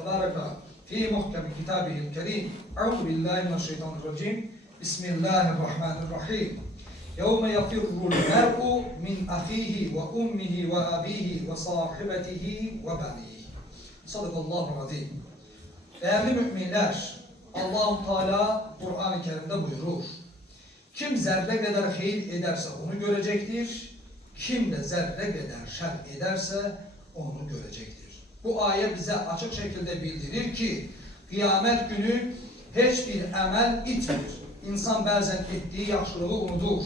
تبارك في محكم كتابه الكريم. أعوذ بالله من الشيطان الرجيم. بسم الله الرحمن الرحيم. يوم يفر المرء من أخيه وأمه وأبيه وصاحبته وبنيه. Sadakallahu azim. Değerli müminler, Allah-u Teala Kur'an-ı Kerim'de buyurur. Kim zerre kadar hayır ederse onu görecektir. Kim de zerre kadar şer ederse onu görecektir. Bu ayet bize açık şekilde bildirir ki kıyamet günü hiçbir amel itmir. İnsan bazen ettiği yaxşılığı unudur.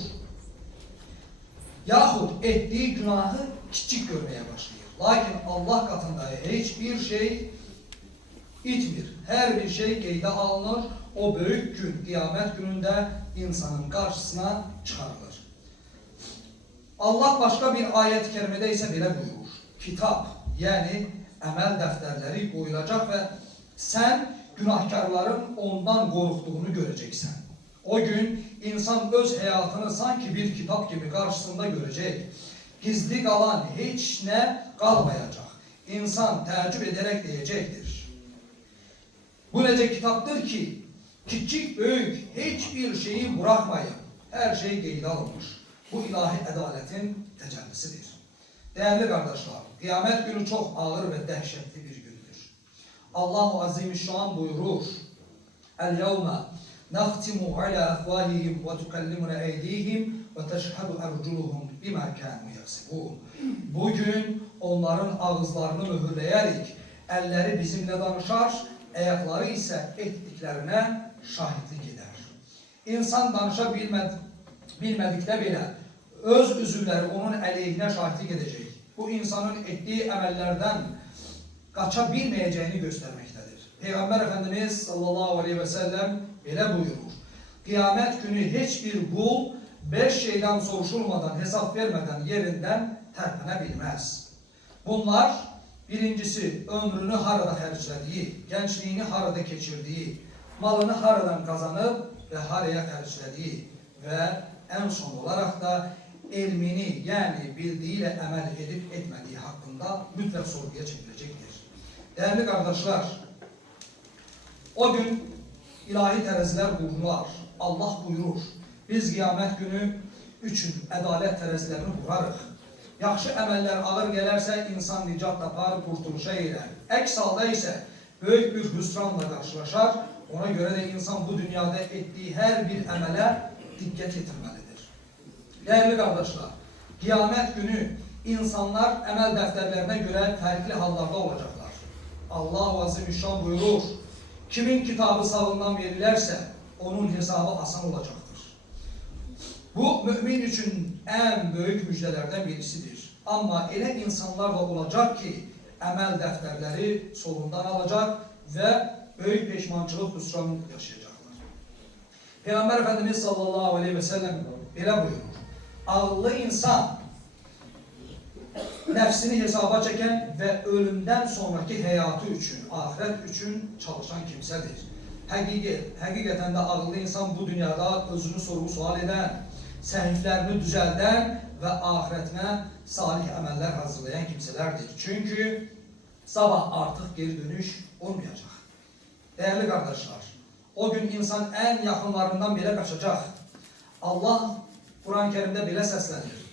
Yahut ettiği günahı küçük görmeye başlıyor. Lakin Allah katında hiçbir şey itmir. Her bir şey qeydə alınır. O büyük gün, kıyamet gününde insanın karşısına çıkarılır. Allah başka bir ayet-i kerimede ise bile buyurur. Kitap, yani əməl dəftərləri qoyulacaq ve sen günahkarların ondan qorxduğunu göreceksin. O gün insan öz hayatını sanki bir kitap gibi karşısında görecek. Gizli kalan hiç ne kalmayacak. İnsan təəccüb ederek diyecektir. Bu nece kitaptır ki küçük büyük hiçbir şeyi bırakmayın. Her şey qeydə alınmış. Bu ilahi adaletin tecellisidir. Değerli kardeşler, kıyamet günü çok ağır ve dehşetli bir gündür. Allah-u Azimüşşan buyurur. El-yevme nahtimu ala afvahihim ve tukallimuna eydihim ve teşhadu erculuhum bima kanu yaksibun. Bugün onların ağızlarını mühürleyerek elleri bizimle danışar, ayakları ise ettiklerine şahitlik eder. İnsan danışa bilmedikte bile öz üzvləri onun əleyhinə şahitlik edecek. Bu insanın ettiği əməllərdən qaça bilmeyeceğini göstermektedir. Peygamber Efendimiz sallallahu aleyhi ve sellem belə buyurur. Kıyamet günü hiçbir kul 5 şeyden soruşulmadan, hesap vermeden yerinden terpenebilmez. Bunlar birincisi ömrünü harada xərclədiyi, gençliğini harada geçirdiği, malını haradan kazanıp ve haraya xərclədiyi ve en son olarak da ilmini yani bildiğiyle amel edip etmediği hakkında mutlak sorguya çekilecektir. Değerli kardeşler, o gün ilahi tereziler kurdular. Allah buyurur. Biz kıyamet günü üçün adalet terezilerini kurarıq. Yaxşı əməllər ağır gələrsə insan nicat tapar, kurtuluşa erer. Əks halda ise büyük bir hüsranla karşılaşar. Ona göre de insan bu dünyada ettiği her bir əmələ dikkat etmelidir. Değerli kardeşler, kıyamet günü insanlar əməl dəftərlərinə göre farklı hallarda olacaklar. Allah-u Azimüşşan buyurur. Kimin kitabı sağından verilerse onun hesabı asan olacaktır. Bu mümin için en büyük müjdelerden birisidir. Ama elə insanlar da olacak ki əməl dəftərləri solundan alacak ve büyük peşmançılık hüsranı yaşayacaklar. Peygamber Efendimiz sallallahu aleyhi ve sellem belə buyurur. Ağıllı insan nefsini hesaba çeken ve ölümden sonraki hayatı için, ahiret için çalışan kimsedir. Hakikaten de ağıllı insan bu dünyada özünü sorgu sual eden, səhiflərini düzelden ve ahiretine salih əməllər hazırlayan kimselerdir. Çünkü sabah artık geri dönüş olmayacak. Değerli kardeşler, o gün insan en yakınlarından bile kaçacak. Allah Kur'an-ı Kerim'de bile seslenir.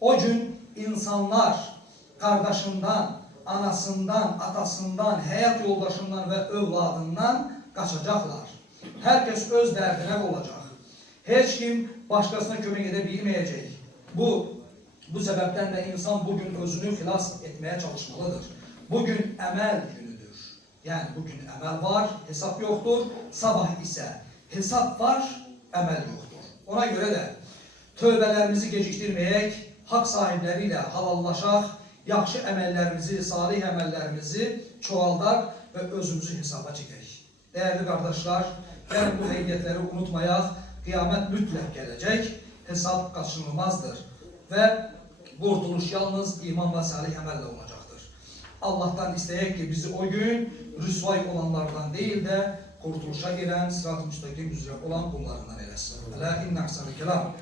O gün insanlar kardeşinden, anasından, atasından, hayat yoldaşından ve evladından kaçacaklar. Herkes öz derdine olacak. Hiç kim başkasına kömek edebilmeyecek. Bu sebepten de insan bugün özünü xilas etmeye çalışmalıdır. Bugün əməl günüdür. Yani bugün əməl var, hesap yoktur. Sabah ise hesap var, əməl yoktur. Ona göre de tövbələrimizi gecikdirməyək, hak sahipleriyle halallaşaq, yaxşı əməllərimizi, salih əməllərimizi çoğaldaq ve özümüzü hesaba çəkək. Değerli kardeşler, gelin bu həqiqətləri unutmayaq. Kıyamet mütlak gelecek, hesap kaçınılmazdır ve kurtuluş yalnız iman ve salih əmelle olacaktır. Allah'tan isteyek ki bizi o gün rüsvay olanlardan değil de kurtuluşa giren, sırat-ı müstakim üzere olan kullarından eylesin. Ela inne ahsanel kelam.